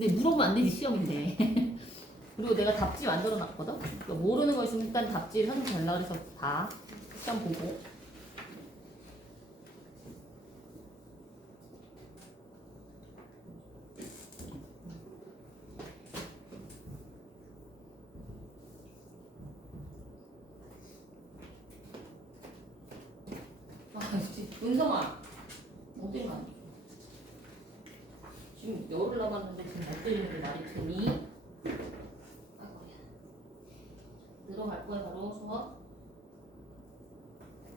근데 물어보면 안 되지, 시험인데. 그리고 내가 답지 만들어 놨거든? 그러니까 모르는 거 있으면 일단 답지를 선생님 달라 그래서 봐. 시험 보고. 은성아, 어디 가? 지금 열흘 남았는데 지금 못 들리는 게 말이 되니? 아이고야. 들어갈 거야 바로 수업.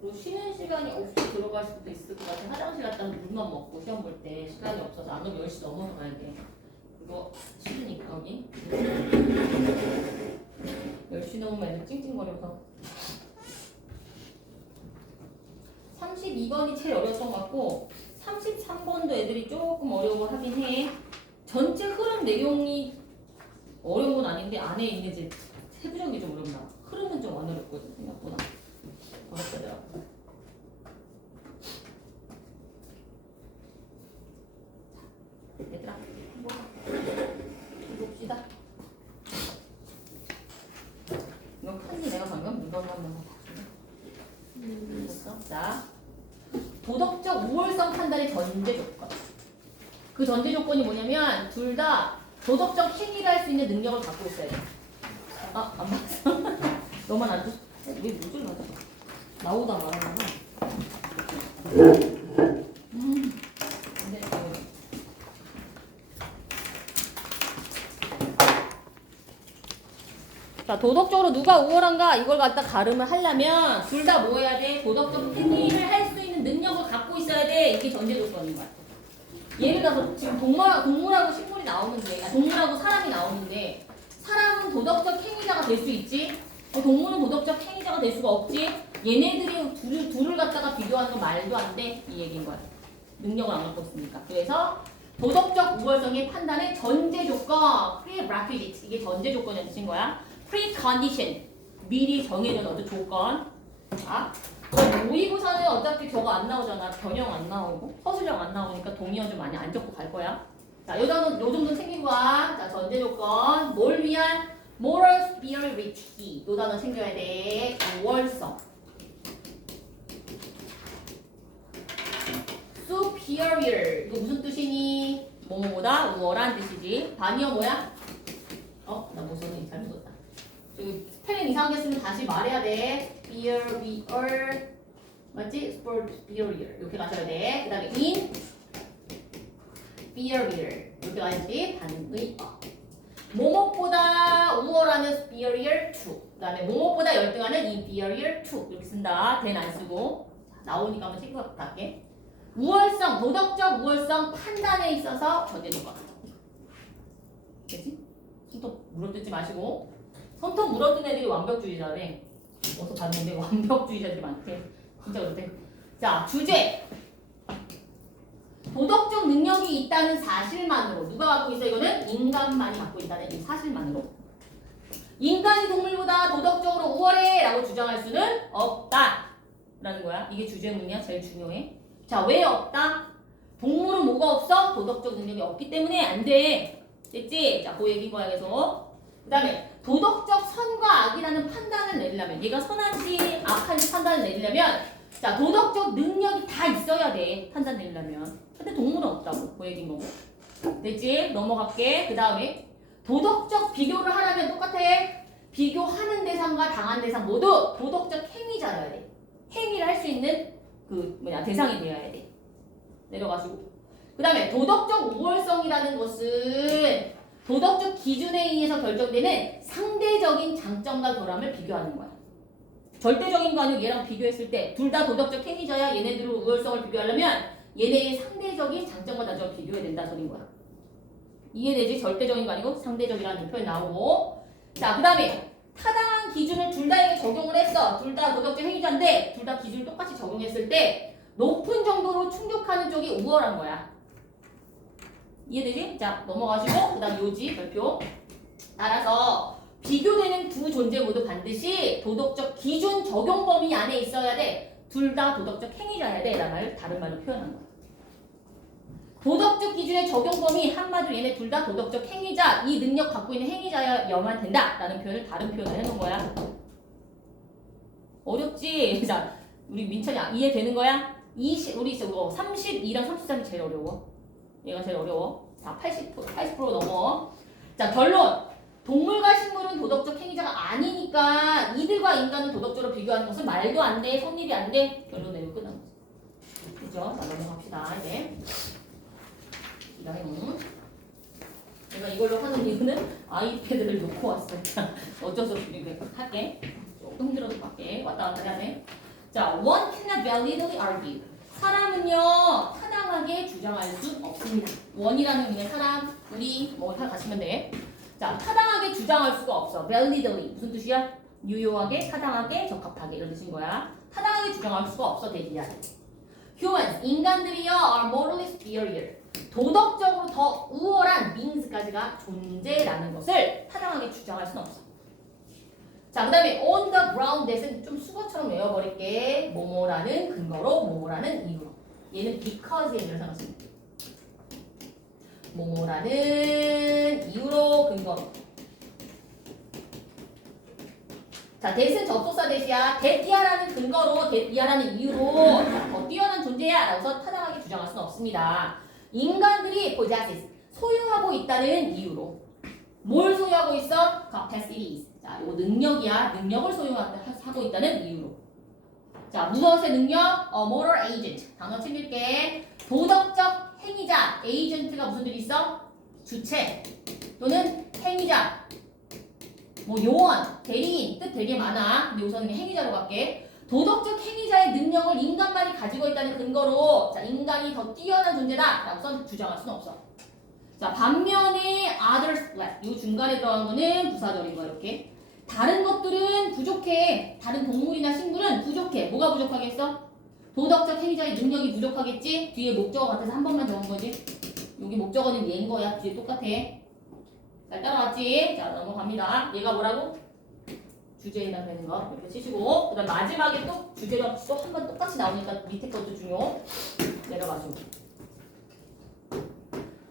그리고 쉬는 시간이 없이 들어갈 수도 있을 것 같아. 화장실 갔다 물만 먹고 시험 볼 때 시간이 없어서 안 그러면 10시 넘어서 가야 돼. 이거 싫으니까 여기 10시 넘으면 애들 찡찡거려서 32번이 제일 어려웠던 것 같고 33번도 애들이 조금 어려워하긴 해. 전체 흐름 내용이 어려운 건 아닌데 안에 있는 이제 세부적인 게 좀 어렵나. 흐름은 좀 안 어렵거든 생각보다. 어렵더라고. 얘들아 봅시다. 이거 칸지 내가 방금 물건 한번 봤어. 자, 도덕적 우월성 판단의 전제 조건. 그 전제 조건이 뭐냐면 둘 다 도덕적 행위를 할 수 있는 능력을 갖고 있어야 돼. 아, 안 봤어? 너만 안 줬어? 왜 무줄 맞아? 나오다 말하는 거. 근데 자, 도덕적으로 누가 우월한가 이걸 갖다 가름을 하려면 둘 다 뭐 해야 돼? 도덕적 행위를 할 수 있는 능력을 갖고 있어야 돼. 이게 전제 조건인 거야. 예를 들어서 지금 동물하고 식물이 나오는데, 동물하고 사람이 나오는데 사람은 도덕적 행위자가 될 수 있지? 동물은 도덕적 행위자가 될 수가 없지? 얘네들이 둘을 갖다가 비교하는 건 말도 안 돼. 이 얘기인 거야. 능력을 안 갖고 있으니까. 그래서 도덕적 우월성의 판단의 전제 조건, prerequisite. 이게 전제 조건이라는 뜻인 거야. precondition. 미리 정해진 어떤 조건. 자, 모의고사는 어차피 저거 안 나오잖아. 변형 안 나오고 서술형 안 나오니까 동의어 좀 많이 안 적고 갈 거야. 자, 요 정도 챙기고 와. 자, 전제 조건. 뭘 위한? moral superiority. 요 단어 챙겨야 돼. 우월성. superior. 이거 무슨 뜻이니? 뭐뭐보다 우월한 뜻이지. 단위어 뭐야? 나 무슨 잘못 썼다. 저기 스펠링 이상하게 쓰면 다시 말해야 돼. superior. 맞지? superior. 이렇게 가셔야 돼. 그 다음에 inferior. 이렇게 가야지. 반의어. 뭐뭐보다 우월하는 superior to. 그 다음에 뭐뭐보다 열등하는 inferior to. 이렇게 쓴다. 된 안 쓰고. 자, 나오니까 한번 체크해 볼게. 우월성, 도덕적 우월성 판단에 있어서 전제 조건. 됐지? 손톱 물어뜯지 마시고. 손톱 물어뜯는 애들이 완벽주의자래. 어서 봤는데 완벽주의자들이 많대. 진짜 그렇대. 자, 주제. 도덕적 능력이 있다는 사실만으로. 누가 갖고 있어? 이거는 인간만이 갖고 있다는 이 사실만으로. 인간이 동물보다 도덕적으로 우월해 라고 주장할 수는 없다 라는 거야. 이게 주제문이야. 제일 중요해. 자, 왜 없다? 동물은 뭐가 없어? 도덕적 능력이 없기 때문에 안 돼. 됐지? 자, 그 얘기인 거야 계속. 그 다음에 도덕적 선과 악이라는 판단을 내리려면, 얘가 선한지 악한지 판단을 내리려면, 자, 도덕적 능력이 다 있어야 돼. 판단 내리려면. 근데 동물은 없다고. 그 얘기인 거고. 됐지? 넘어갈게. 그 다음에 도덕적 비교를 하려면 똑같아. 비교하는 대상과 당한 대상 모두 도덕적 행위자여야 돼. 행위를 할 수 있는 대상이 되어야 돼. 내려가시고. 그 다음에 도덕적 우월성이라는 것은 도덕적 기준에 의해서 결정되는 상대적인 장점과 결함을 비교하는 거야. 절대적인 거 아니고 얘랑 비교했을 때 둘 다 도덕적 행위자야. 얘네들의 우월성을 비교하려면 얘네의 상대적인 장점과 단점을 비교해야 된다 소린 거야. 이해되지? 절대적인 거 아니고 상대적이라는 표현 나오고. 자, 그 다음에 타당한 기준을 둘 다에게 적용을 했어. 둘 다 도덕적 행위자인데 둘 다 기준을 똑같이 적용했을 때 높은 정도로 충족하는 쪽이 우월한 거야. 이해되지? 자, 넘어가시고 그 다음 요지 별표. 따라서 비교되는 두 존재 모두 반드시 도덕적 기준 적용 범위 안에 있어야 돼. 둘 다 도덕적 행위자여야 돼. 라는 말 다른 말로 표현한 거야. 도덕적 기준의 적용 범위 한마디로 얘네 둘 다 도덕적 행위자, 이 능력 갖고 있는 행위자여야만 된다라는 표현을 다른 표현을 해놓은 거야. 어렵지? 자, 우리 민찬이 이해되는 거야? 우리 저거 32랑 33이 제일 어려워. 얘가 제일 어려워. 자, 80% 넘어. 자, 결론. 동물과 식물은 도덕적 행위자가 아니니까 이들과 인간은 도덕적으로 비교하는 것은 말도 안 돼, 성립이 안 돼. 결론 내고 끝난 거지. 그죠? 자, 넘어갑시다. 이제. 내가 이걸로 하는 이유는 아이패드를 놓고 왔어. 어쩔 수 없이 이렇게 할게. 조금 힘들어도 갈게. 왔다 갔다 해야 돼. 자, one cannot validly argue. 사람은요, 타당하게 주장할 수 없습니다. 원이라는 의미의 사람, 우리, 뭐, 다 가시면 돼. 자, 타당하게 주장할 수가 없어. validly. 무슨 뜻이야? 유효하게, 타당하게, 적합하게. 이런 뜻인 거야. 타당하게 주장할 수가 없어, 대기야. humans, 인간들이요, are morally superior. 도덕적으로 더 우월한 beings까지가 존재라는 것을 타당하게 주장할 수는 없어. 자, 그 다음에 on the ground that은 좀 수거처럼 외워버릴게. 뭐뭐라는 근거로, 뭐뭐라는 이유로. 얘는 because의 의미를 생각하시면 돼요. 뭐뭐라는 이유로, 근거로. 자, that은 접속사 that이야. that이야라는 근거로, that이야라는 이유로 더 뛰어난 존재야 라고서 타당하게 주장할 수는 없습니다. 인간들이 possess, 소유하고 있다는 이유로. 뭘 소유하고 있어? capacities. 자, 이거 능력이야. 능력을 소유하고 있다는 이유로. 자, 무엇의 능력? moral agent. 단어 챙길게. 도덕적 행위자. agent가 무슨 뜻이 있어? 주체 또는 행위자. 뭐 요원, 대리인 뜻 되게 많아. 근데 우선은 행위자로 갈게. 도덕적 행위자의 능력을 인간만이 가지고 있다는 근거로 자, 인간이 더 뛰어난 존재다 라고선 주장할 수는 없어. 자, 반면에 others less. 이 중간에 들어간 거는 부사절인 거야. 이렇게. 다른 것들은 부족해. 다른 동물이나 식물은 부족해. 뭐가 부족하겠어? 도덕적 행위자의 능력이 부족하겠지? 뒤에 목적어 같아서 한 번만 적은 거지. 여기 목적어는 얘인 거야. 뒤에 똑같아. 잘 따라왔지? 자, 넘어갑니다. 얘가 뭐라고? 주제에 해당되는 거 이렇게 치시고 그 다음 마지막에 또 주제가 또 한 번 똑같이 나오니까 밑에 것도 중요. 내려가시고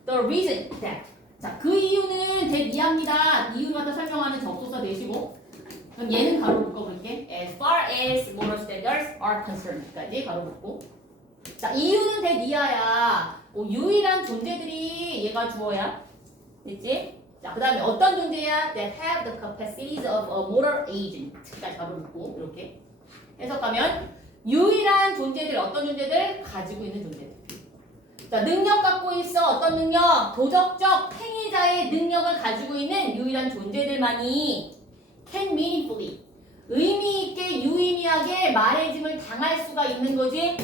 The reason that 자, 그 이유는 대이해합니다. 이유를 갖다 설명하는 접속사 내시고 그럼 얘는 가로 묶어볼게. As far as moral standards are concerned 까지 가로 묶고 자, 이유는 대이해야 유일한 존재들이 얘가 주어야 됐지? 자, 그 다음에 어떤 존재야? That have the capacities of a moral agent. 까지 가로 묶고 이렇게 해석하면 유일한 존재들, 어떤 존재들? 가지고 있는 존재들. 자, 능력 갖고 있어. 어떤 능력? 도덕적 행위자의 능력을 가지고 있는 유일한 존재들만이 can meaningfully 의미 있게 유의미하게 말해짐을 당할 수가 있는 거지.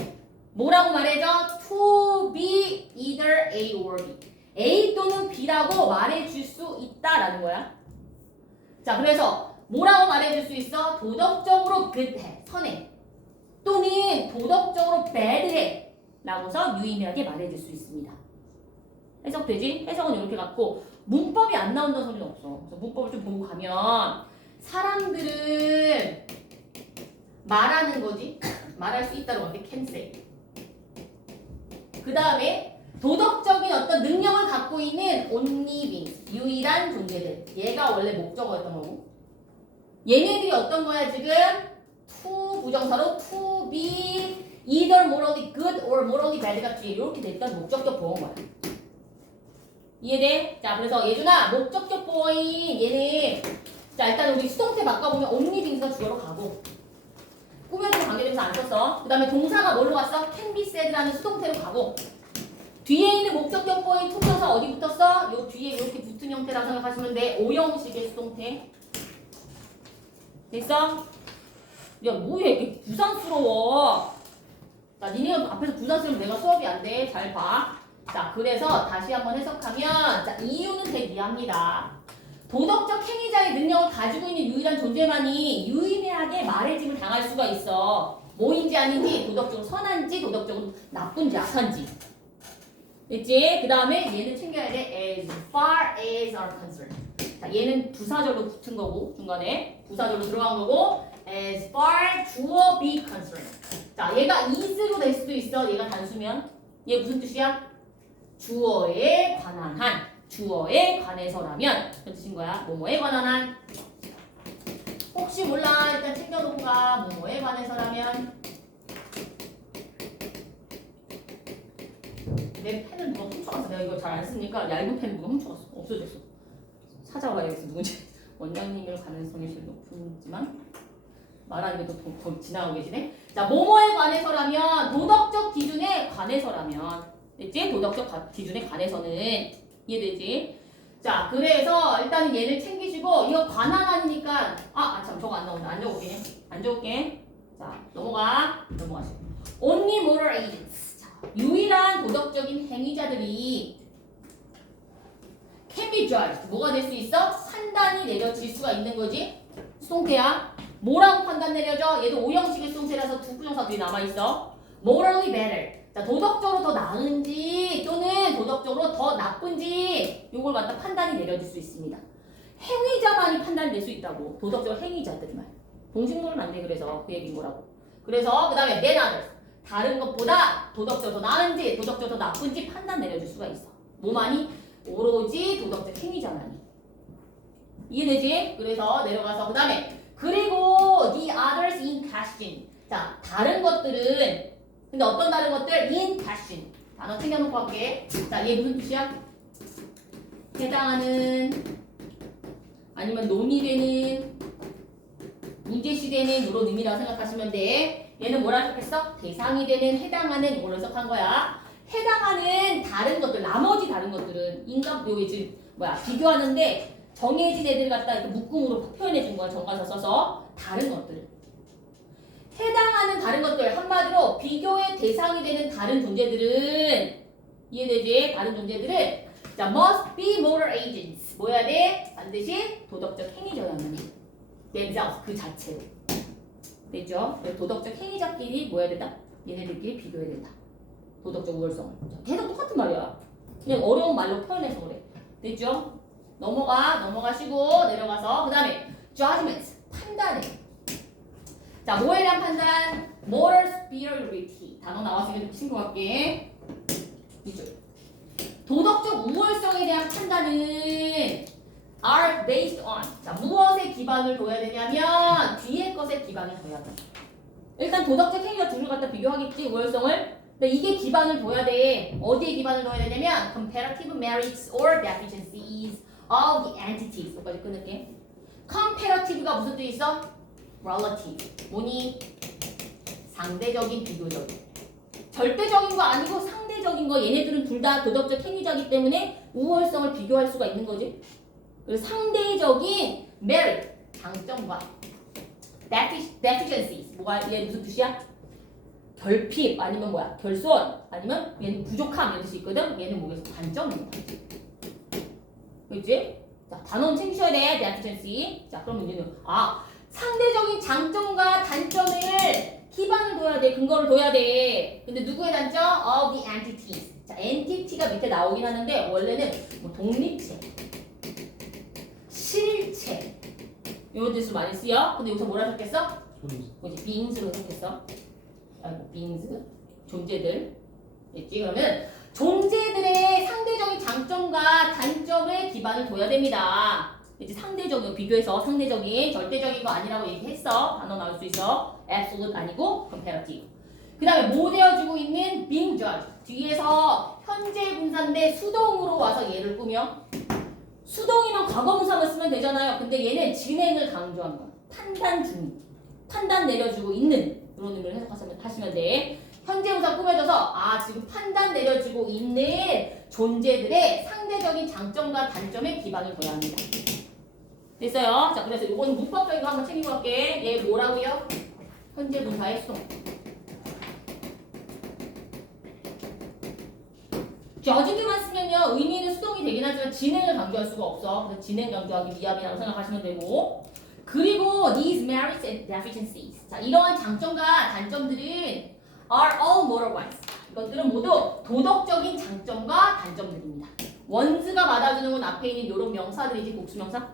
뭐라고 말해줘? To be either A or B. A 또는 B라고 말해줄 수 있다라는 거야. 자, 그래서 뭐라고 말해줄 수 있어? 도덕적으로 good해, 선해. 또는 도덕적으로 bad해 라고서 유의미하게 말해줄 수 있습니다. 해석되지? 해석은 이렇게 갖고 문법이 안 나온다는 소리는 없어. 그래서 문법을 좀 보고 가면 사람들은 말하는 거지. 말할 수 있다는 건데 can say. 그 다음에 도덕적인 어떤 능력을 갖고 있는 only beings, 유일한 존재들. 얘가 원래 목적어였던 거고. 얘네들이 어떤 거야 지금? to 부정사로 to be either morally good or morally bad가 뒤에 이렇게 됐던 목적격 보어인 거야. 이해돼? 자, 그래서 예준아 목적격 보어인 얘는 자, 일단 우리 수동태 바꿔보면 only bengs가 주어로 가고 꾸며진 관계대명사 안 썼어. 그 다음에 동사가 뭘로 갔어? can be said라는 수동태로 가고 뒤에 있는 목적격 보인 투표사 어디 붙었어? 요 뒤에 이렇게 붙은 형태라고 생각하시면 돼. 오형식의 수동태. 됐어? 야, 뭐야 이렇게 부산스러워. 자, 니네 앞에서 부산스러우면 내가 수업이 안 돼. 잘 봐. 자, 그래서 다시 한번 해석하면 자, 이유는 대이해합니다. 도덕적 행위자의 능력을 가지고 있는 유일한 존재만이 유의미하게 말해짐을 당할 수가 있어. 뭐인지 아닌지, 도덕적으로 선한지, 도덕적으로 나쁜지, 악한지. 됐지? 그 다음에 얘는 챙겨야 돼. As far as are concerned. 자, 얘는 부사절로 붙은 거고 중간에 부사절로 들어간 거고 as far 주어 be concerned. 자, 얘가 is로 될 수도 있어. 얘가 단수면 얘 무슨 뜻이야? 주어에 관한 한. 주어에 관해서라면 그런 뜻인 거야. 뭐뭐에 관한 한. 혹시 몰라 일단 챙겨놓고 가. 뭐뭐에 관해서라면. 내 펜을 누가 훔쳐갔어. 내가 이거 잘 안 쓰니까 얇은 펜 누가 훔쳐갔어. 없어졌어. 찾아와야겠어. 누군지. 원장님일 가능성이 제일 높지만 말하는 게 더 지나가고 계시네. 자, 뭐뭐에 관해서라면 도덕적 기준에 관해서라면 됐지? 도덕적 기준에 관해서는 이해되지? 자, 그래서 일단은 얘를 챙기시고 이거 관한 아니니까 참 저거 안 나온다. 안 적을게. 안 적을게. 자, 넘어가시고. Only moral agents. 자, 유일한 도덕적인 행위자들이 can be judged. 뭐가 될 수 있어? 판단이 내려질 수가 있는 거지. 수동태야. 뭐라고 판단 내려져? 얘도 오형식의 수동태라서 두 부정사들이 남아있어. morally better. 자, 도덕적으로 더 나은지 또는 도덕적으로 더 나쁜지 요걸 갖다 판단이 내려질 수 있습니다. 행위자만이 판단이 될 수 있다고. 도덕적 행위자들만. 동식물은 안 돼. 그래서 그 얘기인 거라고. 그래서 그 다음에 than others. 다른 것보다 도덕적으로 더 나은지 도덕적으로 더 나쁜지 판단 내려줄 수가 있어. 뭐만이? 오로지 도덕적 행위자만이. 이해되지? 그래서 내려가서 그 다음에 그리고 the others in question. 자, 다른 것들은 근데 어떤 다른 것들? in question. 단어 챙겨놓고 할게. 자, 얘 무슨 뜻이야? 해당하는 아니면 논의되는 문제시되는 이런 의미라고 생각하시면 돼. 얘는 뭐라 했어? 대상이 되는 해당하는 이걸로 해석한 거야. 해당하는 다른 것들, 나머지 다른 것들은 여기 지금 비교하는데 정해진 애들 갖다 이렇게 묶음으로 표현해 준 거야. 정관사 써서 다른 것들. 해당하는 다른 것들 한마디로 비교의 대상이 되는 다른 존재들은 이해되지? 다른 존재들은 자 must be moral agents. 뭐야 돼? 반드시 도덕적 행위자야만 해. themselves 그 자체로. 됐죠? 도덕적 행위자끼리 뭐야 된다? 얘네들끼리 비교해야 된다. 도덕적 우월성을. 계속 똑같은 말이야. 그냥 어려운 말로 표현해서 그래. 됐죠? 넘어가시고 내려가서 그 다음에 judgment 판단해. 자, 뭐에 대한 판단? moral superiority. 단어 나왔으니까 친구 갈게. 이쪽. 도덕적 우월성에 대한 판단은 are based on. 자, 무엇에 기반을 둬야 되냐면 뒤에 것에 기반을 둬야 돼. 일단 도덕적 행위와 둘을 갖다 비교하겠지 우월성을. 근데 이게 기반을 둬야 돼. 어디에 기반을 둬야 되냐면 comparative merits or deficiencies of the entities. 여기까지 끊을게. comparative가 무슨 뜻이 있어? relative. 뭐니? 상대적인, 비교적인. 절대적인 거 아니고 상대적인 거. 얘네들은 둘 다 도덕적 행위자이기 때문에 우월성을 비교할 수가 있는 거지. 그래서 상대적인 merit, 장점과 deficiencies. 뭐가 얘 무슨 뜻이야? 결핍 아니면 결손 아니면 얘는 부족함 이런 뜻이 있거든. 얘는 뭐겠어? 단점입니다. 그렇지? 자, 단어는 챙기셔야 돼. deficiency. 자, 그러면 얘는 상대적인 장점과 단점을 기반을 둬야 돼. 근거를 둬야 돼. 근데 누구의 단점? of the entities. 자, entity가 밑에 나오긴 하는데 원래는 독립체, 실체 이런 뜻으로 많이 쓰여. 근데 여기서 뭐라 했겠어? beings로 했겠어. beings 존재들. 됐지? 그러면 존재들의 상대적인 장점과 단점을 기반을 둬야 됩니다. 이제 상대적인 비교해서 상대적인 절대적인 거 아니라고 얘기했어. 단어 나올 수 있어. absolute 아니고 comparative. 그 다음에 뭐 되어주고 있는 being judged. 뒤에서 현재 분사인데 수동으로 와서 얘를 꾸며. 수동이면 과거분사만 쓰면 되잖아요. 근데 얘는 진행을 강조한 거야. 판단 중, 판단 내려주고 있는 그런 의미를 해석하시면 돼. 현재 분사 꾸며져서 지금 판단 내려주고 있는 존재들의 상대적인 장점과 단점에 기반을 둬야 합니다. 됐어요? 자, 그래서 이거는 문법적인 거 한번 챙기고 갈게. 얘 뭐라고요? 현재 분사의 수동. judged만 쓰면요 의미는 수동이 되긴 하지만 진행을 강조할 수가 없어. 그래서 진행 강조하기 위함이라고 생각하시면 되고. 그리고 these merits and deficiencies. 자, 이러한 장점과 단점들은 are all moral ones. 이것들은 모두 도덕적인 장점과 단점들입니다. 원스가 받아주는 건 앞에 있는 이런 명사들이지 복수명사.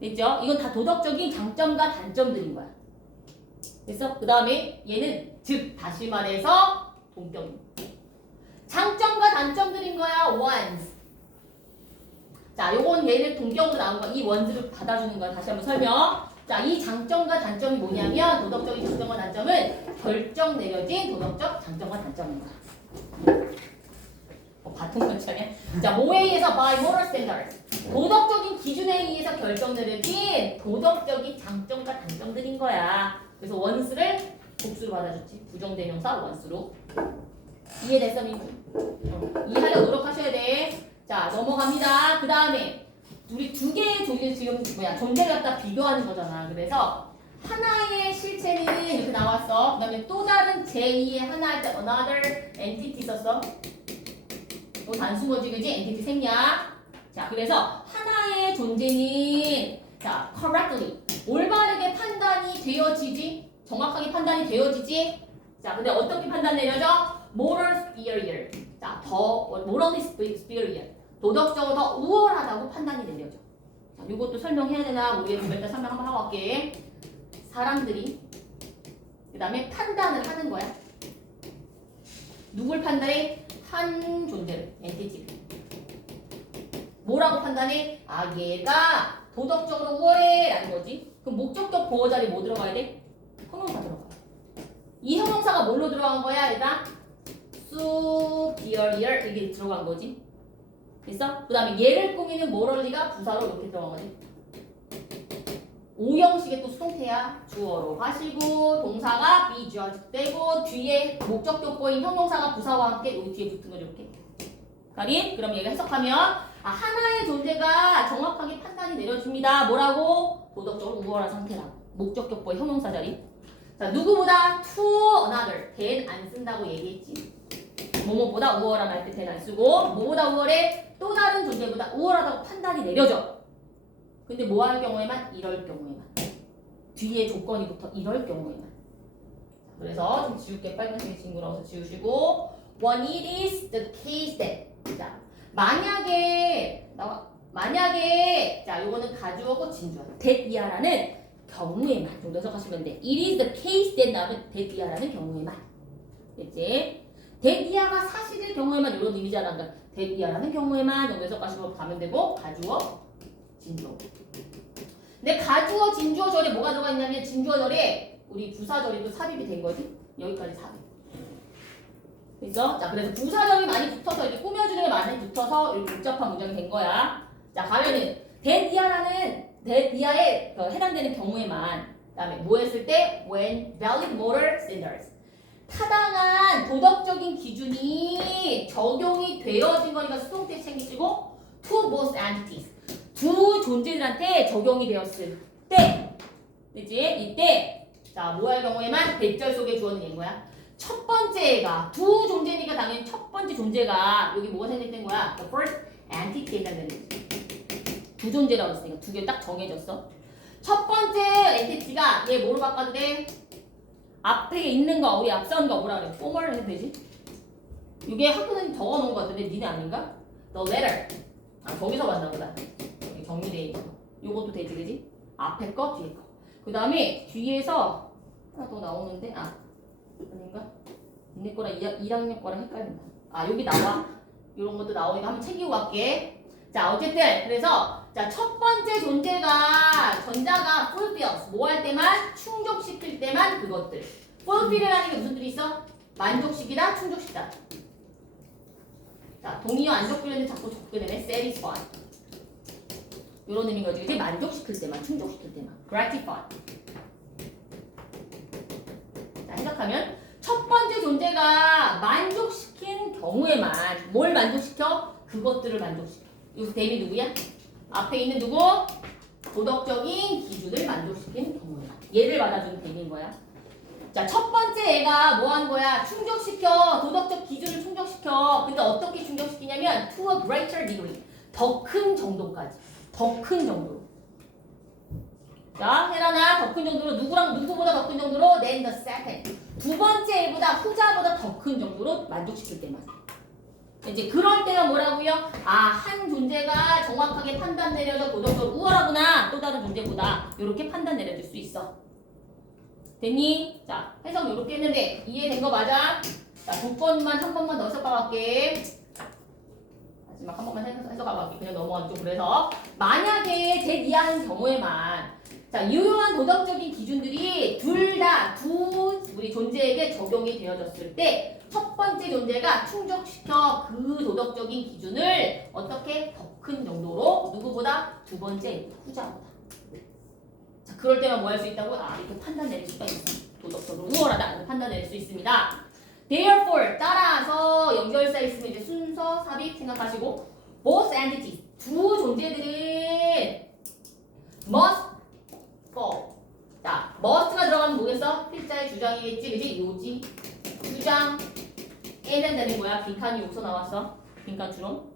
됐죠? 이건 다 도덕적인 장점과 단점들인 거야. 됐어? 그 다음에 얘는 즉 다시 말해서 동격입니다. 장점과 단점들인 거야. ones. 자, 요건 얘를 동격으로 나온 거. 이 ones를 받아주는 거야. 다시 한번 설명. 자, 이 장점과 단점이 뭐냐면 도덕적인 장점과 단점은 결정 내려진 도덕적 장점과 단점인 거야. 같은 것처럼. 자, 뭐에 의해서 by moral standards. 도덕적인 기준에 의해서 결정 내려진 도덕적인 장점과 단점들인 거야. 그래서 원스를 복수로 받아줬지. 부정대명사 원스로. 이해됐어, 민주? 이해하려 노력하셔야 돼. 자, 넘어갑니다. 그 다음에 우리 두 개의 지금 존재를 갖다 비교하는 거잖아. 그래서 하나의 실체는 이렇게 나왔어. 그 다음에 또 다른 제2의 하나 할 때 another entity 썼어. 단수모지 그지? 엔티티 생략. 자, 그래서 하나의 존재는 자, correctly 올바르게 판단이 되어지지? 정확하게 판단이 되어지지? 자, 근데 어떻게 판단 내려져? moral superior. 자, 더 morally superior. 도덕적으로 더 우월하다고 판단이 내려져. 자, 이것도 설명해야 되나 모르겠지만 일단 설명 한번 하고 갈게. 사람들이 그 다음에 판단을 하는 거야. 누굴 판단해? 한 존재를, 엔티티를. 뭐라고 판단해? 아, 얘가 도덕적으로 우월해 라는 거지. 그럼 목적격 보호 자리 뭐 들어가야 돼? 형용사 들어가. 이 형용사가 뭘로 들어간 거야, 얘들아? superior 이게 들어간 거지. 됐어? 그 다음에 얘를 꾸미는 morally가 부사로 이렇게 들어간 거지. 오형식의 또 수동태야. 주어로 하시고 동사가 be judged 되고 뒤에 목적격 보인 형용사가 부사와 함께 여기 뒤에 붙은 거죠. 이렇게. 가림? 그럼 얘가 해석하면 하나의 존재가 정확하게 판단이 내려집니다. 뭐라고? 도덕적으로 우월한 상태라고. 목적격 보인 형용사 자리. 자, 누구보다 to another. than 안 쓴다고 얘기했지. 뭐뭐보다 우월한 할 때 than 안 쓰고 뭐보다 우월해? 또 다른 존재보다 우월하다고 판단이 내려져. 근데 뭐 할 경우에만? 이럴 경우에만. 뒤에 조건이 붙어 이럴 경우에만. 자, 그래서 좀 지울게. 빨간색이 징그러워서 지우시고 when it is the case that 자, 만약에 자, 요거는 가주어고 진주어 that 이하라는 경우에만 정도 해석하시면 돼. it is the case that 나오면 that 이하라는 경우에만. 됐지? that 이하가 사실일 경우에만 이런 의미잖아. 그러니까 that 이하라는 경우에만 정도 해석하시고 가면 되고 가주어 진주어. 근데 가주어, 진주어 절에 뭐가 들어가 있냐면 진주어 절에 우리 부사 절이 또 삽입이 된 거지. 여기까지 삽입. 그죠? 자, 그래서 부사 절이 많이 붙어서 이렇게 꾸며주는 게 많이 붙어서 이렇게 복잡한 문장이 된 거야. 자, 가면은 that 이하에 해당되는 경우에만. 그다음에 뭐 했을 때 when valid moral standards 타당한 도덕적인 기준이 적용이 되어진 거니까 수동태 챙기시고 to both entities 두 존재들한테 적용이 되었을 때, 그치? 이때, 자, 뭐 할 경우에만 대절 속에 주어는 얘인 거야. 첫 번째 애가, 두 존재니까 당연히 첫 번째 존재가, 여기 뭐가 생략된 거야? The first entity에 해당되는 거지. 두 존재라고 했으니까 두 개 딱 정해졌어. 첫 번째 엔티티가 얘 뭐로 바꿔도 돼? 앞에 있는 거, 우리 앞선 거 뭐라 그래? formal로 해도 되지? 이게 학교는 적어 놓은 거 같은데, 니네 아닌가? The letter. 아, 거기서 봤나 보다. 정리돼 있고 요것도 되지 그지? 앞에 거 뒤에 거. 그 다음에 뒤에서 하나 더 나오는데 아닌가? 니네 거랑 1학년 거랑 헷갈린다. 여기 나와. 요런 것도 나오니까 한번 챙기고 갈게. 자, 어쨌든 그래서 자, 첫 번째 존재가 전자가 fulfills 뭐 할 때만 충족시킬 때만 그것들. fulfill이라는 게 무슨 뜻이 있어? 만족시키다, 충족시키다. 자, 동의어 안 적으려는데 자꾸 적게 되네. satisfy. 이런 의미인 거지. 그치? 만족시킬 때만, 충족시킬 때만. gratify. 자, 해석하면 첫 번째 존재가 만족시킨 경우에만 뭘 만족시켜? 그것들을 만족시켜. 여기서 대비 누구야? 앞에 있는 누구? 도덕적인 기준을 만족시킨 경우에만. 얘를 받아주는 대비인 거야. 자, 첫 번째 애가 뭐 하는 거야? 충족시켜. 도덕적 기준을 충족시켜. 근데 어떻게 충족시키냐면 to a greater degree. 더 큰 정도까지. 더 큰 정도로. 자, 헤라나 더 큰 정도로 누구보다 더 큰 정도로 than the second. 두 번째 애보다 후자보다 더 큰 정도로 만족시킬 때만. 이제 그럴 때가 뭐라고요? 한 존재가 정확하게 판단 내려져 도덕적으로 우월하구나. 또 다른 존재보다 이렇게 판단 내려질 수 있어. 됐니? 자, 해석 이렇게 했는데 이해된 거 맞아? 자, 한 번만 더 해석하고 갈게. 마지막 한 번만 해석하고 갈게. 그냥 넘어가면 좀 그래서 만약에 제2하는 경우에만 자, 유효한 도덕적인 기준들이 우리 존재에게 적용이 되어졌을 때 첫 번째 존재가 충족시켜 그 도덕적인 기준을 어떻게 더 큰 정도로 누구보다 두 번째 후자보다. 자, 그럴 때만 뭐 할 수 있다고? 이렇게 판단 내릴 수가 있어. 도덕적으로 우월하다. 판단 내릴 수 있습니다. Therefore, 따라서 연결사 있으면 이제 순서, 삽입 생각하시고 both entities, 두 존재들은 must fall. 자, must가 들어가면 뭐겠어? 필자의 주장이겠지, 그지? 요지, 주장, 해야 되는 거야. 빈칸이 여기서 나왔어. 빈칸 주름.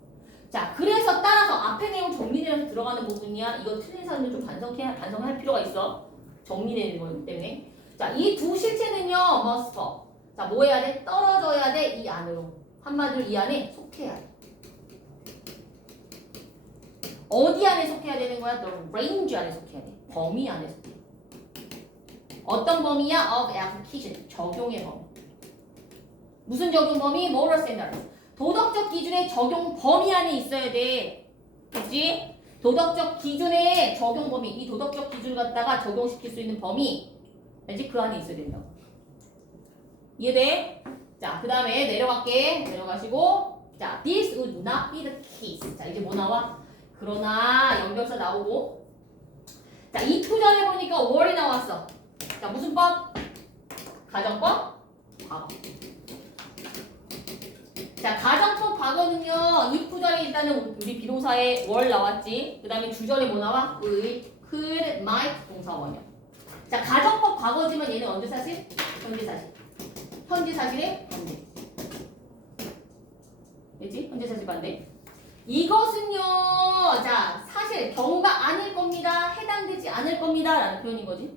자, 그래서 따라서 앞에 내용 정리되면서 들어가는 부분이야. 이거 틀린 사람들 좀 반성할 필요가 있어. 정리되는 거기 때문에. 자, 이 두 실체는요, must fall. 자, 뭐 해야 돼? 떨어져야 돼, 이 안으로. 한마디로 이 안에 속해야 돼. 어디 안에 속해야 되는 거야? The range 안에 속해야 돼. 범위 안에 속해. 어떤 범위야? Of application. 적용의 범위. 무슨 적용 범위? Moral standards. 도덕적 기준의 적용 범위 안에 있어야 돼. 그치? 도덕적 기준의 적용 범위. 이 도덕적 기준을 갖다가 적용시킬 수 있는 범위. 알지? 그 안에 있어야 된다고. 이해돼? 자, 그 다음에 내려갈게. 내려가시고. 자, this would not be the case. 자, 이제 뭐 나와? 그러나 연결사 나오고. 자, 이 투전에 보니까 5월이 나왔어. 자, 무슨 법? 가정법? 과거. 자, 가정법 과거는요. 이 구절에 일단은 우리 비동사에 월 나왔지. 그 다음에 주절에 뭐 나와? could, might 동사원형. 자, 가정법 과거지만 얘는 언제 사실? 현재 사실. 현재 사실의 반대. 됐지? 현재 사실 반대. 이것은요. 자, 사실 경우가 아닐 겁니다. 해당되지 않을 겁니다. 라는 표현인 거지.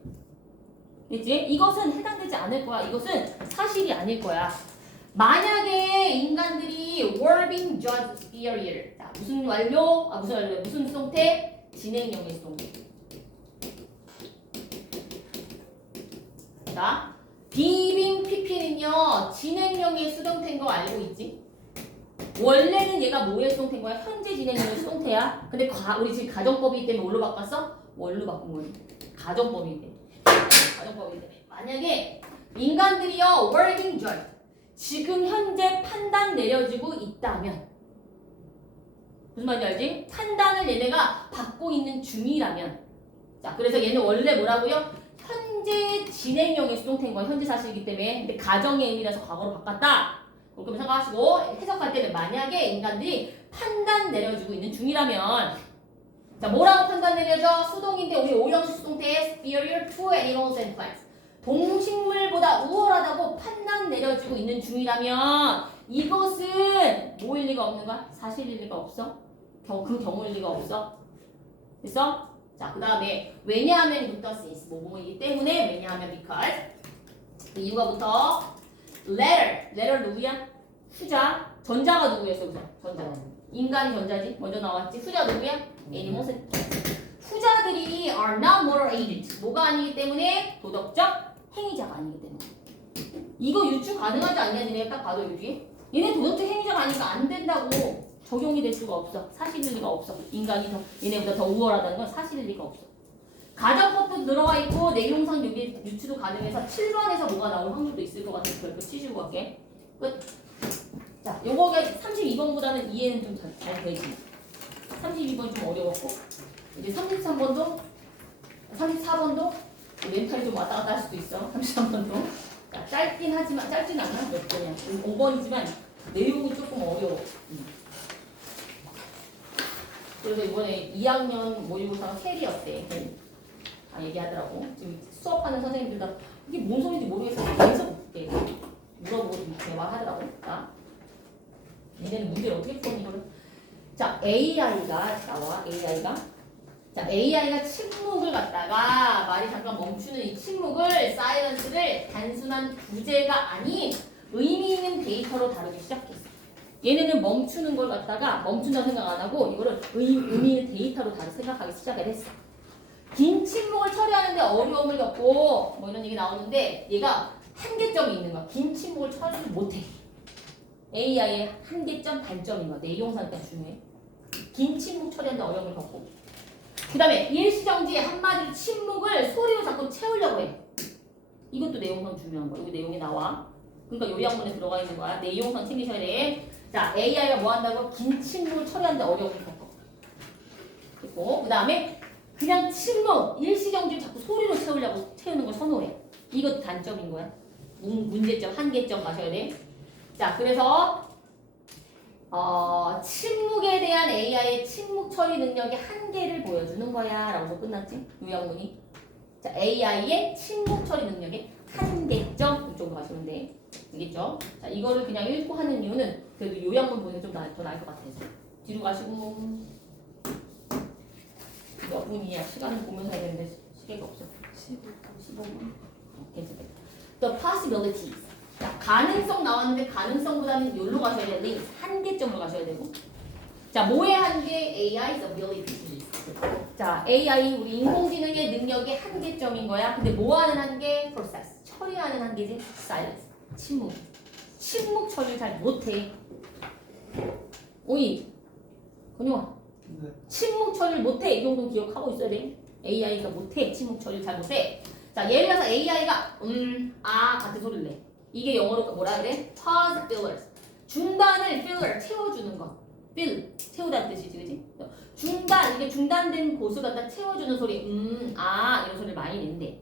됐지? 이것은 해당되지 않을 거야. 이것은 사실이 아닐 거야. 만약에 인간들이 were being judged superior. 자, 무슨 완료? 무슨 수동태? 진행형의 수동태. 자, being pp는요, 진행형의 수동태인 거 알고 있지? 원래는 얘가 뭐의 수동태인 거야? 현재 진행형의 수동태야. 근데 우리 지금 가정법이기 때문에 뭘로 바꿨어? 뭘로 바꾼 거야? 가정법이기 때문에. 가정법이기 때문에. 만약에 인간들이요, were being judged. 지금 현재 판단 내려지고 있다면 무슨 말인지 알지? 판단을 얘네가 받고 있는 중이라면 자, 그래서 얘는 원래 뭐라고요? 현재 진행형의 수동태인 거야. 현재 사실이기 때문에. 근데 가정의 의미라서 과거로 바꿨다. 그렇게 생각하시고 해석할 때는 만약에 인간들이 판단 내려지고 있는 중이라면 자, 뭐라고 판단 내려져? 수동인데 우리 오형식 수동태 superior to animals and plants. 동식물보다 우월하다고 판단 내려지고 있는 중이라면 이것은 뭐일 리가 없는 거야? 사실일 리가 없어? 그 경우일 리가 없어? 됐어? 자, 그 다음에 왜냐하면 because is 뭐뭐이기 때문에 왜냐하면 because 그 이유가부터 letter 누구야? 후자 전자가 누구였어? 우선 전자 인간이 전자지? 먼저 나왔지? 후자 누구야? animals 후자들이 are not moral agents 뭐가 아니기 때문에 도덕적 행위자가 아니기 때문에 이거 유추 가능하지 않냐? 니네 딱 봐도 여기 얘네 도덕적 행위자가 아니니까 안 된다고 적용이 될 수가 없어. 사실일 리가 없어. 인간이 얘네보다 더 우월하다는 건 사실일 리가 없어. 가정법도 들어가 있고 내용상 여기 유추도 가능해서 7번에서 뭐가 나올 확률도 있을 것 같아서 별표 치시고 갈게. 끝. 자, 요거가 32번보다는 이해는 좀 잘 되지. 32번 좀 어려웠고 이제 33번도 34번도 멘탈이 좀 왔다 갔다 할 수도 있어. 33번도. 자, 짧긴 하지만 짧진 않아. 몇 번이야. 5번이지만 내용이 조금 어려워. 그래서 이번에 2학년 모의고사가 셀이었대. 얘기하더라고. 지금 수업하는 선생님들도 이게 뭔 소리인지 모르겠어. 계속 물어보고 대화하더라고. 자, 얘네는 문제를 어떻게 푸는 이거를? 자, AI가 나와. 자, AI가 침묵을 갖다가 말이 잠깐 멈추는 이 침묵을 사이런스를 단순한 부재가 아닌 의미 있는 데이터로 다루기 시작했어. 얘네는 멈추는 걸 갖다가 멈춘다고 생각 안 하고 이거를 의미 있는 데이터로 생각하기 시작을 했어. 긴 침묵을 처리하는데 어려움을 겪고 뭐 이런 얘기 나오는데 얘가 한계점이 있는 거야. 긴 침묵을 처리를 못해. AI의 한계점, 단점인 거야. 내용상 일단 중요해. 긴 침묵 처리하는데 어려움을 겪고. 그 다음에 일시정지에 한마디로 침묵을 소리로 자꾸 채우려고 해. 이것도 내용상 중요한 거야. 여기 내용이 나와. 그러니까 요약문에 들어가 있는 거야. 내용상 챙기셔야 돼. 자, AI가 뭐 한다고? 긴 침묵을 처리하는데 어려움을 겪어. 그리고 그 다음에 그냥 침묵, 일시정지를 자꾸 소리로 채우는 걸 선호해. 이것도 단점인 거야. 문제점, 한계점 마셔야 돼. 자, 그래서 침묵에 대한 AI의 침묵 처리 능력의 한계를 보여주는 거야 라고 끝났지? 요약문이. 자, AI의 침묵 처리 능력의 한계점 이쪽으로 가시면 돼. 알겠죠? 자, 이거를 그냥 읽고 하는 이유는 그래도 요약문 보는 게 좀 더 나을 것 같아서. 뒤로 가시고. 몇 분이야? 시간을 보면서 해야 되는데 시계가 없어. 15분. 괜찮아. The possibilities. 자, 가능성 나왔는데 가능성보다는 여기로 가셔야 돼. 링 한계점으로 가셔야 되고. 자, 뭐의 한계? AI's abilities. 자, AI 우리 인공지능의 능력의 한계점인 거야. 근데 뭐 하는 한계? process. 처리하는 한계지. silence. 침묵. 침묵 처리를 잘 못해. 오이. 건영아. 네. 침묵 처리를 못해. 이 정도는 기억하고 있어야 돼. AI가 못해. 침묵 처리를 잘 못해. 자, 예를 들어서 AI가 같은 소리를 내. 이게 영어로 뭐라 그래? pause fillers. 중단을 filler 채워주는 거. fill 채우다는 뜻이지, 그지? 중단 이게 중단된 곳을 갖다 채워주는 소리. 이런 소리를 많이 낸대.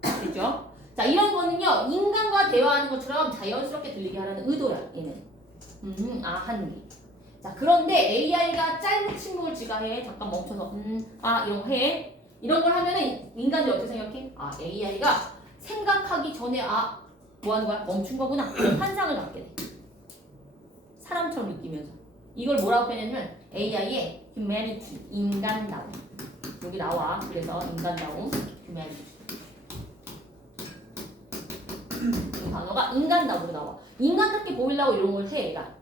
그죠? 자, 이런 거는요 인간과 대화하는 것처럼 자연스럽게 들리게 하라는 의도야. 얘는. 한개. 자, 그런데 AI가 짧은 침묵을 지가 해. 잠깐 멈춰서 이런 거 해. 이런 걸 하면은 인간들이 어떻게 생각해? AI가 생각하기 전에 뭐 하는 거야? 멈춘 거구나. 이런 환상을 갖게 돼. 사람처럼 느끼면서. 이걸 뭐라고 표현하냐면 AI의 humanity, 인간다움. 여기 나와. 그래서 인간다움, humanity. 이 단어가 인간다움으로 나와. 인간답게 보이려고 이런 걸 해, 얘가.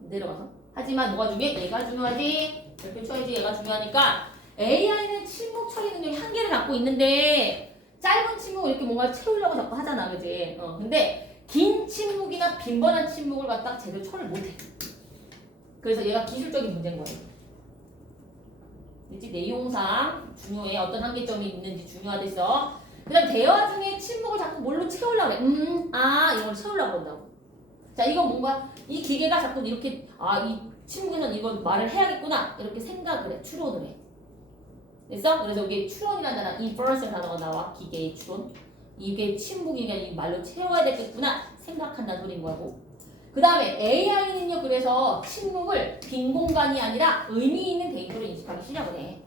내려가서. 하지만 뭐가 중요해? 얘가 중요하지. 이렇게 쳐야지 얘가 중요하니까 AI는 침묵 처리 능력이 한계를 갖고 있는데 짧은 침묵을 이렇게 뭔가 채우려고 자꾸 하잖아, 그지? 근데 긴 침묵이나 빈번한 침묵을 갖다가 제대로 처리를 못해. 그래서 얘가 기술적인 문제인 거예요. 그치? 내용상 중요해. 어떤 한계점이 있는지 중요하댔어. 그 다음 대화 중에 침묵을 자꾸 뭘로 채우려고 해. 이런 걸 채우려고 한다고. 자, 이건 뭔가 이 기계가 자꾸 이렇게 이 침묵에서는 이걸 말을 해야겠구나 이렇게 생각을 해. 추론을 해. 됐어? 그래서 여기 추론이라는 단어, inference라는 단어가 나와. 기계의 추론. 이게 침묵이니까 이 말로 채워야 되겠구나 생각한다는 소리인 거고. 그 다음에 AI는요 그래서 침묵을 빈 공간이 아니라 의미 있는 데이터로 인식하기 시작을 해.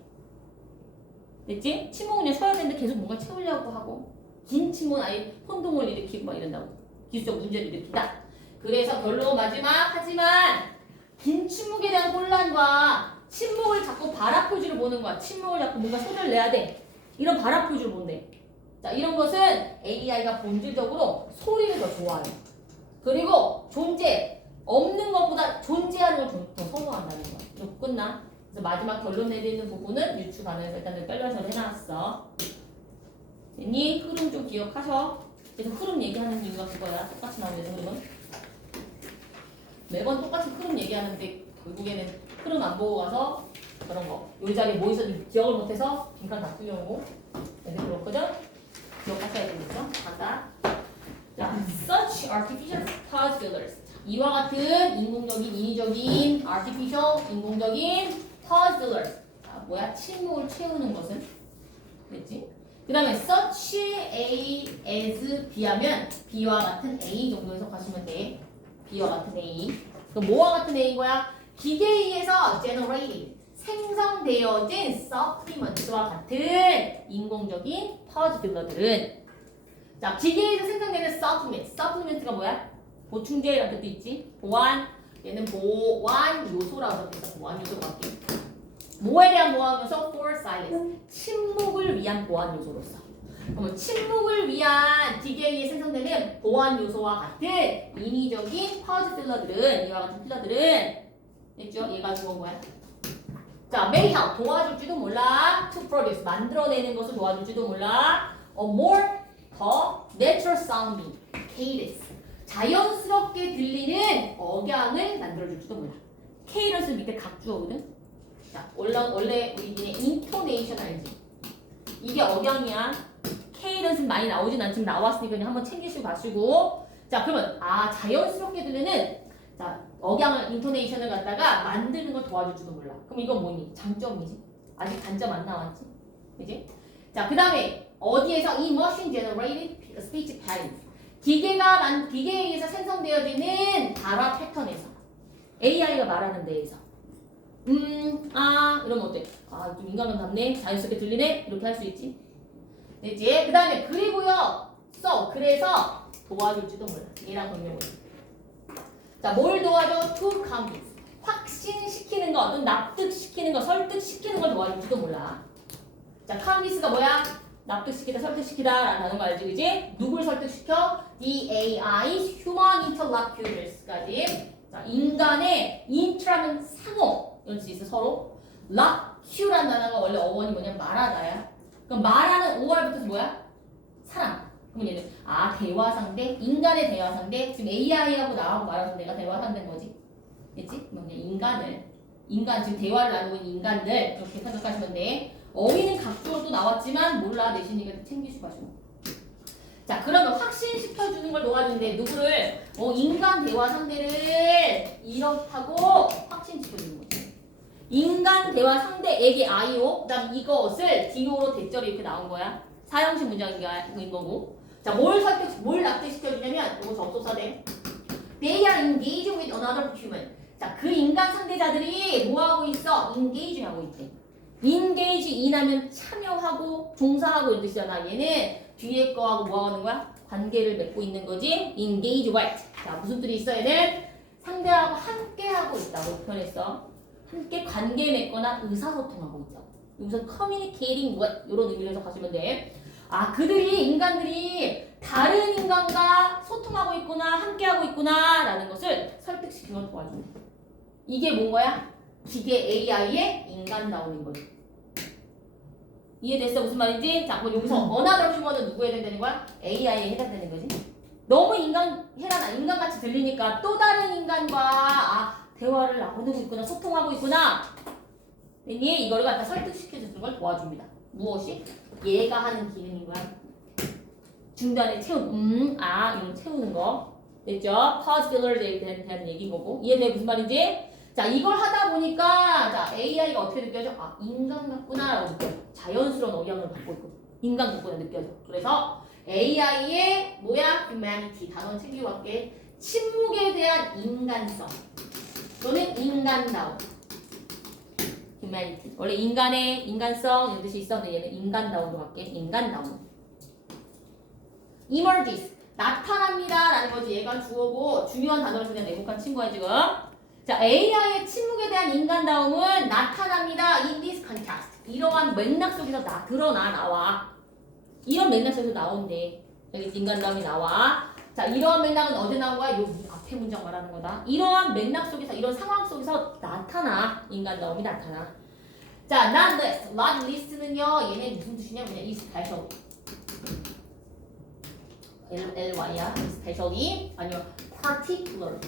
됐지? 침묵은 그냥 쉬어야 되는데 계속 뭔가 채우려고 하고 긴 침묵은 아예 혼동을 일으키고 막 이런다고. 기술적 문제를 일으킨다. 그래서 결론 마지막 하지만 긴 침묵에 대한 혼란과 침묵을 자꾸 발화 표지로 보는 거야. 침묵을 자꾸 뭔가 소리를 내야 돼. 이런 발화 표지로 본대. 자, 이런 것은 AI가 본질적으로 소리를 더 좋아해요. 그리고 존재 없는 것보다 존재하는 걸 더 선호한다는 거야. 이렇게 끝나. 그래서 마지막 결론 내리는 부분은 유추 가능해서 일단 빨라서 해놨어. 됐니? 흐름 좀 기억하셔. 그래서 흐름 얘기하는 이유가 그거야. 똑같이 나오는 흐름은. 매번 똑같이 흐름 얘기하는데 결국에는 흐름 안 보고 가서 그런 거. 이 자리에 뭐 있었는지 기억을 못해서 빈칸 다 풀려오고. 근데 그렇거든? 기억하셔야 되겠죠? 간다. 자, such artificial pause fillers. 이와 같은 인위적인 artificial, 인공적인 pause fillers. 자, 뭐야? 침묵을 채우는 것은? 됐지? 그 다음에 such A as B하면 B와 같은 A 정도 해석하시면 돼. B와 같은 A. 그럼 뭐와 같은 A인 거야? 기계에 의해서 generated, 생성되어진 supplements와 같은 인공적인 pause filler들은 자, 기계에서 생성되는 supplement가 뭐야? 보충제라는 뜻도 있지. 보완. 얘는 보완 요소라고 적혀있어. 보완 요소 같게. 뭐에 대한 보완 요소? For silence. 침묵을 위한 보완 요소로서. 그러면 침묵을 위한 기계에 의해 생성되는 보완 요소와 같은 인위적인 pause filler들은 이와 같은 필러들은 됐죠? 얘가 좋은 거야. 자, may help 도와줄지도 몰라. To produce 만들어내는 것을 도와줄지도 몰라. A more 더 natural sounding cadence. 자연스럽게 들리는 억양을 만들어줄지도 몰라. 케이런스 밑에 각주어거든. 자, 원래 우리 니네 인토네이션 알지? 이게 억양이야. 케이런스 많이 나오진 않지만 나왔으니까 그냥 한번 챙기시고 가시고. 자, 그러면 자연스럽게 들리는 자 억양을 인토네이션을 갖다가 만드는 걸 도와줄지도 몰라. 그럼 이건 뭐니? 장점이지. 아직 단점 안 나왔지, 그지? 자, 그 다음에 어디에서 이 machine generated speech patterns 기계에 의해서 생성되어지는 발화 패턴에서 AI가 말하는 데에서 이러면 어때? 좀 인간은 닮네, 자연스럽게 들리네, 이렇게 할 수 있지. 됐지? 그 다음에 그리고요, 그래서 도와줄지도 몰라. 얘랑 동명을. 자, 뭘 도와줘? To convince. 확신시키는 거, 또는 납득시키는 거, 설득시키는 걸 도와줄지도 몰라. 자, convince가 뭐야? 납득시키다, 설득시키다 라는 단어가 알지, 그지? 누굴 설득시켜? The AI's human interlocutors까지. 자, 인간의 intra는 상호, 이런 뜻이 있어, 서로. locu라는 단어가 원래 어원이 뭐냐면 말하다야. 그럼 말하는 5월부터 뭐야? 사람. 그럼 얘는 대화 상대, 인간의 대화 상대. 지금 AI하고 나하고 말하는 내가 대화 상대인 거지. 됐지? 그럼 인간 지금 대화를 나누고 있는 인간들 이렇게 생각하시면 돼. 어휘는 각도로 또 나왔지만 몰라 내신이니까 챙기시고 가시고. 자, 그러면 확신시켜주는 걸 도와주는데 누구를? 인간 대화 상대를 이렇다고 확신시켜주는 거지. 인간 대화 상대에게 IO, 그 다음 이것을 DO로 대절이 이렇게 나온 거야. 사형식 문장인 거고. 자, 뭘 납득시켜주냐면 이거 접속사대. They are engaging with another human. 자, 그 인간 상대자들이 뭐하고 있어? engage 하고 있대. engage 인하면 참여하고 종사하고 이런 뜻이잖아. 얘는 뒤에 거하고 뭐 하는 거야? 관계를 맺고 있는 거지. engage with. 자, 무슨 뜻이 있어? 얘는 상대하고 함께 하고 있다고 표현했어. 함께 관계 맺거나 의사소통하고 있다고. 여기서 communicating with 이런 의미로 해석하시면 돼. 인간들이 다른 인간과 소통하고 있구나, 함께하고 있구나 라는 것을 설득시키는 걸 도와줍니다. 이게 뭔 거야? 기계 AI의 인간다움인 거지. 이해됐어? 무슨 말인지? 자, 그럼 여기서 another human은 누구 해당되는 거야? AI에 해당되는 거지. 너무 인간같이 들리니까 또 다른 인간과 대화를 나누고 있구나, 소통하고 있구나. 됐니? 이거를 갖다 설득시켜주는 걸 도와줍니다. 무엇이? 얘가 하는 기능인 거야. 중간에 이런 채우는 거. 됐죠? pause filler에 대한 얘기인 거고. 이해돼? 무슨 말인지? 자, 이걸 하다 보니까 자, AI가 어떻게 느껴져? 인간 같구나라고 느껴져. 자연스러운 억양을 갖고 있고 인간 같구나 느껴져. 그래서 AI의 뭐야? humanity 단어 챙기고 갈게. 침묵에 대한 인간성. 또는 인간다움. humanity. 원래 인간의 인간성 이런 뜻이 있었는데 얘는 인간다움으로 갈게. 인간다움. emerges. 나타납니다 라는 거지. 얘가 주어고 중요한 단어를 그냥 내복한 친구야 지금. 자, AI의 침묵에 대한 인간다움은 나타납니다. In this context. 이러한 맥락 속에서 나와. 이런 맥락 속에서 나온대. 여기 인간다움이 나와. 자, 이러한 맥락은 어디 나온 거야? 요 앞에 문장 말하는 거다. 이러한 맥락 속에서, 이런 상황 속에서 나타나. 인간다움이 나타나. 자, not list. not list는요. 얘네 무슨 뜻이냐? 그냥 이 special. LY야. specially. 아니면 particular.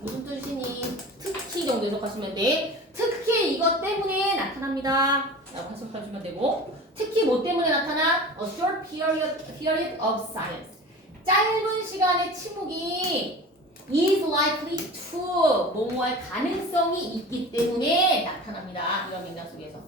무슨 뜻이니? 특히 정도 해석하시면 돼. 특히 이것 때문에 나타납니다. 라고 해석하시면 되고. 특히 뭐 때문에 나타나? A short period of silence. 짧은 시간의 침묵이 is likely to 뭐뭐할 가능성이 있기 때문에 나타납니다. 이런 맥락 속에서.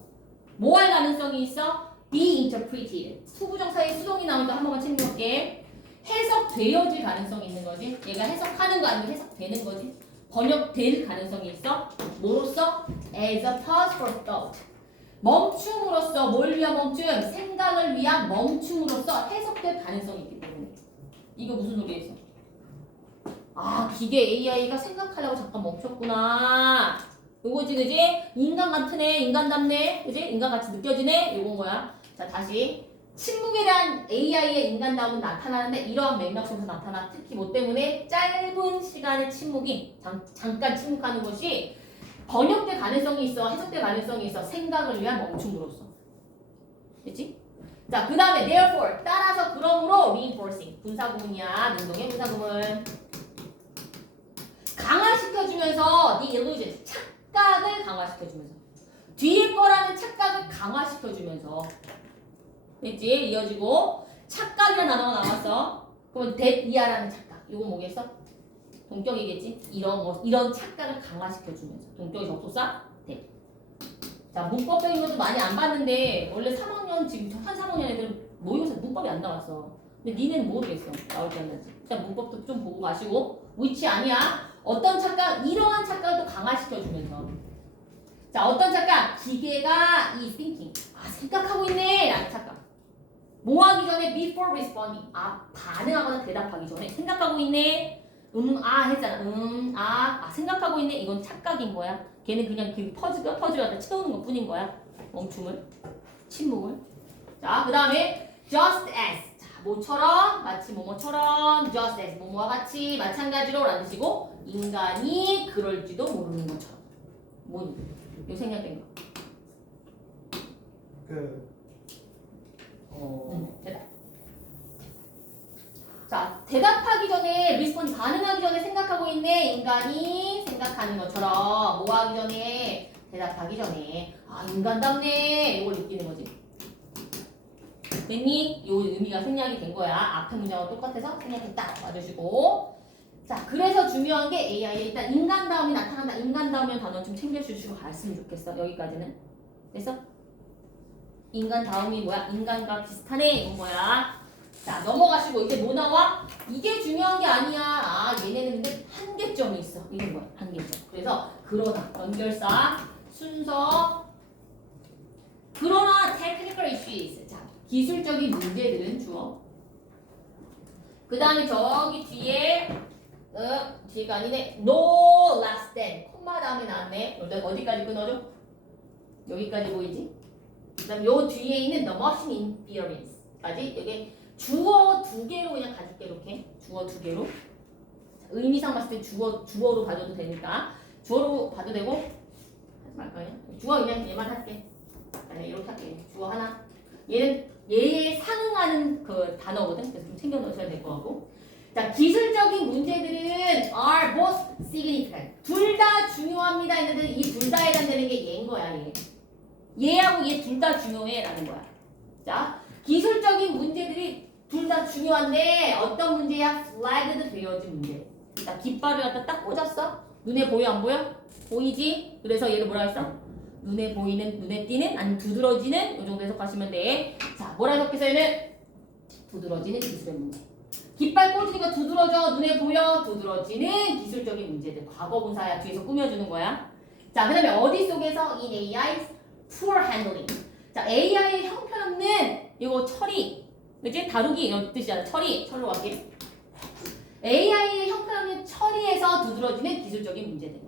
뭐 할 가능성이 있어? Be interpreted. 수부정사의 수동이 나오니까 한 번만 챙겨볼게. 해석되어질 가능성이 있는 거지. 얘가 해석하는 거 아니면 해석되는 거지. 번역될 가능성이 있어. 뭐로써? As a pause for thought. 멈춤으로써 뭘 위한 멈춤? 생각을 위한 멈춤으로써 해석될 가능성이 있기 때문에. 이거 무슨 소리에서? 기계 AI가 생각하려고 잠깐 멈췄구나. 요거지, 그지? 인간 같으네, 인간답네, 그지? 인간같이 느껴지네, 요건 거야. 자, 다시. 침묵에 대한 AI의 인간다움은 나타나는데 이러한 맥락 속에서 나타나. 특히 뭐 때문에? 짧은 시간의 침묵이 잠깐 침묵하는 것이 번역될 가능성이 있어. 해석될 가능성이 있어. 생각을 위한 멈춤으로써. 됐지? 자, 그 다음에 therefore 따라서 그러므로 reinforcing 분사구문이야. 능동의 분사구문. 강화시켜주면서 the illusion 착각을 강화시켜주면서 뒤에 거라는 착각을 강화시켜주면서 됐지? 이어지고 착각이라는 단어가 나왔어. 그럼 that 이하라는 착각. 이거 뭐겠어? 동격이겠지? 이런 착각을 강화시켜주면서 동격이 접속사 that. 자, 문법적인 것도 많이 안 봤는데 원래 3학년 지금 한 3학년 애들은 모의고사 문법이 안 나왔어. 근데 니네는 모르겠어. 나올지 안 나올지. 일단 문법도 좀 보고 가시고 which 아니야. 어떤 착각? 이러한 착각을 또 강화시켜주면서 자, 어떤 착각? 기계가 이 thinking 생각하고 있네 라는 착각. 뭐 하기 전에 before responding 반응하거나 대답하기 전에 생각하고 있네 했잖아. 생각하고 있네. 이건 착각인 거야. 걔는 그냥 그 퍼즐을 갖다 채우는 것 뿐인 거야. 멈춤을, 침묵을. 자, 그 다음에 just as. 자, 모처럼, 마치 뭐뭐처럼, just as, 뭐뭐와 같이, 마찬가지로 라는 뜻이고, 인간이 그럴지도 모르는 것처럼. 뭐니? 요 생략된 거. 대답. 자, 대답하기 전에 리스폰이 반응하기 전에 생각하고 있네. 인간이 생각하는 것처럼 뭐 하기 전에 대답하기 전에 인간답네 이걸 느끼는 거지. 됐니? 요 의미가 생략이 된 거야. 앞에 문장과 똑같아서 생략했다. 맞으시고. 자, 그래서 중요한 게 AI에 일단 인간다움이 나타난다. 인간다움이라는 단어 좀 챙겨주시고 갔으면 좋겠어. 여기까지는. 그래서 인간다움이 뭐야? 인간과 비슷하네. 이건 뭐야? 자, 넘어가시고 이제 뭐 나와? 이게 중요한 게 아니야. 얘네는 근데 한계점이 있어. 이건 뭐야? 한계점. 그래서 그러나 연결사 순서 그러나 technical issues. 자, 기술적인 문제들은 주어. 그 다음에 저기 뒤에가 아니네. no less than 콤마 다음에 나왔네. 어디까지 끊어줘? 여기까지 보이지? 그 다음 요 뒤에 있는 the machine inference까지 여기 주어 2개로 그냥 가질게. 이렇게 주어 2개로 의미상 봤을 때 주어로 가져도 되니까 주어로 봐도 되고 하지 말까요? 주어 그냥 얘만 할게. 아니 이렇게 할게. 주어 하나. 얘는 얘에 상응하는 그 단어거든. 그래서 좀 챙겨 넣으셔야 될 것 같고. 자, 기술적인 문제들은 are both significant. 둘 다 중요합니다 했는데 이 둘 다 해당되는 게 얘인 거야. 얘하고 얘 둘 다 중요해라는 거야. 자, 기술적인 문제들이 둘 다 중요한데 어떤 문제야? flagged 되어진 문제. 자, 깃발을 갖다 딱 꽂았어. 눈에 보여 안 보여? 보이지? 그래서 얘를 뭐라 했어? 눈에 보이는, 눈에 띄는, 아니면 두드러지는 이 정도 해석하시면 돼. 자, 뭐라 해석해서 얘는 두드러지는 기술의 문제. 깃발 꽂으니까 두드러져. 눈에 보여. 두드러지는 기술적인 문제들. 과거 분사야. 뒤에서 꾸며주는 거야. 자, 그 다음에 어디 속에서? in AI's poor handling. 자, AI의 형편없는 이거 처리. 그치? 다루기 이런 뜻이잖아. 처리로 갈게. AI의 형편없는 처리에서 두드러지는 기술적인 문제들.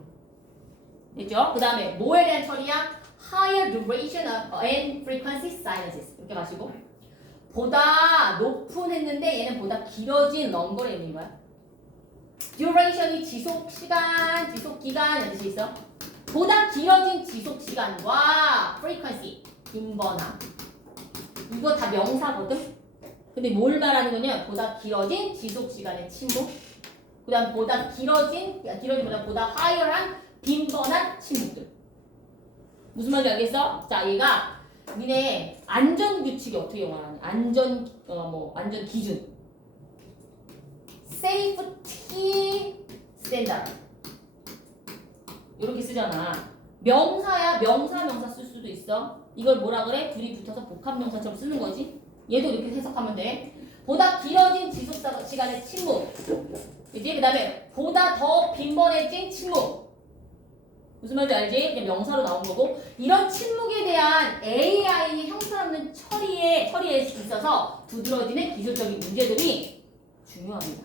됐죠? 그 다음에 뭐에 대한 처리야? Higher duration and frequency silences. 이렇게 마시고. 보다 높은 했는데 얘는 보다 길어진 롱거를 있는 거야. duration이 지속 시간, 지속 기간 이런 뜻이 있어. 보다 길어진 지속 시간과 frequency, 빈번함. 이거 다 명사거든? 근데 뭘 말하는 거냐? 보다 길어진 지속 시간의 침묵. 그 다음 보다 길어진보다 보다 higher한 빈번한 침묵들. 무슨 말인지 알겠어? 자, 얘가 니네 안전 규칙이 어떻게 말하냐? 안전 기준. safety standard. 이렇게 쓰잖아. 명사야. 명사 쓸 수도 있어. 이걸 뭐라 그래? 둘이 붙어서 복합명사처럼 쓰는 거지. 얘도 이렇게 해석하면 돼. 보다 길어진 지속 시간의 침묵. 그지? 그 다음에 보다 더 빈번해진 침묵. 무슨 말인지 알지? 그냥 명사로 나온 거고. 이런 침묵에 대한 AI의 형편없는 처리에 있어서 두드러지는 기술적인 문제들이 중요합니다.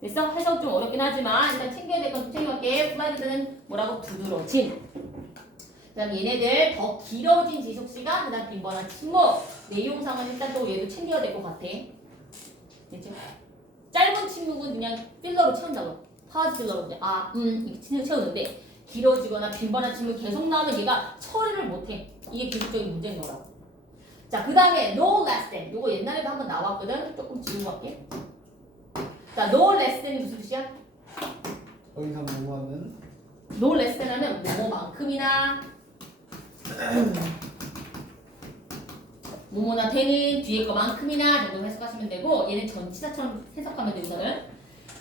됐어? 해석 좀 어렵긴 하지만 일단 챙겨야 될 건 좀 챙겨갈게. 플라이드는 뭐라고? 두드러진. 그 다음 얘네들 더 길어진 지속시간, 그 다음 빈번한 침묵. 내용상은 일단 또 얘도 챙겨야 될 것 같아. 됐죠? 짧은 침묵은 그냥 필러로 채운다고. 파즈 필러로 그냥 이렇게 채우는데 길어지거나 빈번한 침묵이 계속 나오면 얘가 처리를 못해. 이게 기술적인 문제인 거라고. 자, 그 다음에 no less than. 요거 옛날에도 한번 나왔거든. 조금 지우고 갈게. 자, no less than이 무슨 뜻이야? 더 이상 뭐하는 no less than 하면 뭐뭐만큼이나 뭐뭐나 되는 뒤에 거만큼이나 정도 해석하시면 되고, 얘는 전치사처럼 해석하면 되거든.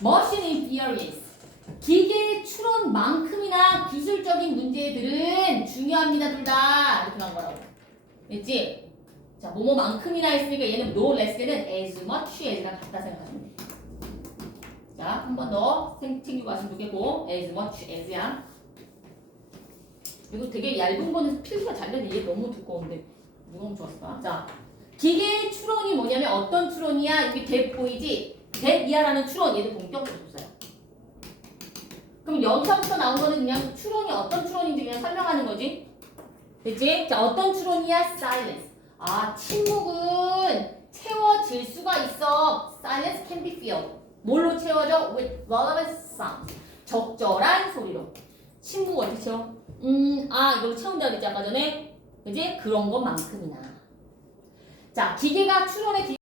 machine inferiors. 기계 추론만큼이나 기술적인 문제들은 중요합니다, 둘 다. 이렇게 나온 거라고. 됐지? 자, 뭐뭐만큼이나 했으니까 얘는 no less than은 as much as랑 같다 생각하면 돼. 자, 한 번 더 챙기고 하시면 되겠고, as much as야. 이거 되게 얇은 거는 필기가 잘 되네. 얘 너무 두꺼운데. 누가 하면 좋았을까? 자, 기계 추론이 뭐냐면 어떤 추론이야? 여기 that 보이지? that 이하라는 추론. 얘도 본격적으로 써요. 그럼 여기서부터 나온 거는 그냥 추론이 어떤 추론인지 그냥 설명하는 거지. 됐지? 자, 어떤 추론이야? silence. 아, 침묵은 채워질 수가 있어. silence can be filled. 뭘로 채워져? with relevant sound. 적절한 소리로. 침묵 어떻게 채워? 이걸로 채운다 그랬지 아까 전에. 그지? 그런 것만큼이나. 자, 기계가 추론의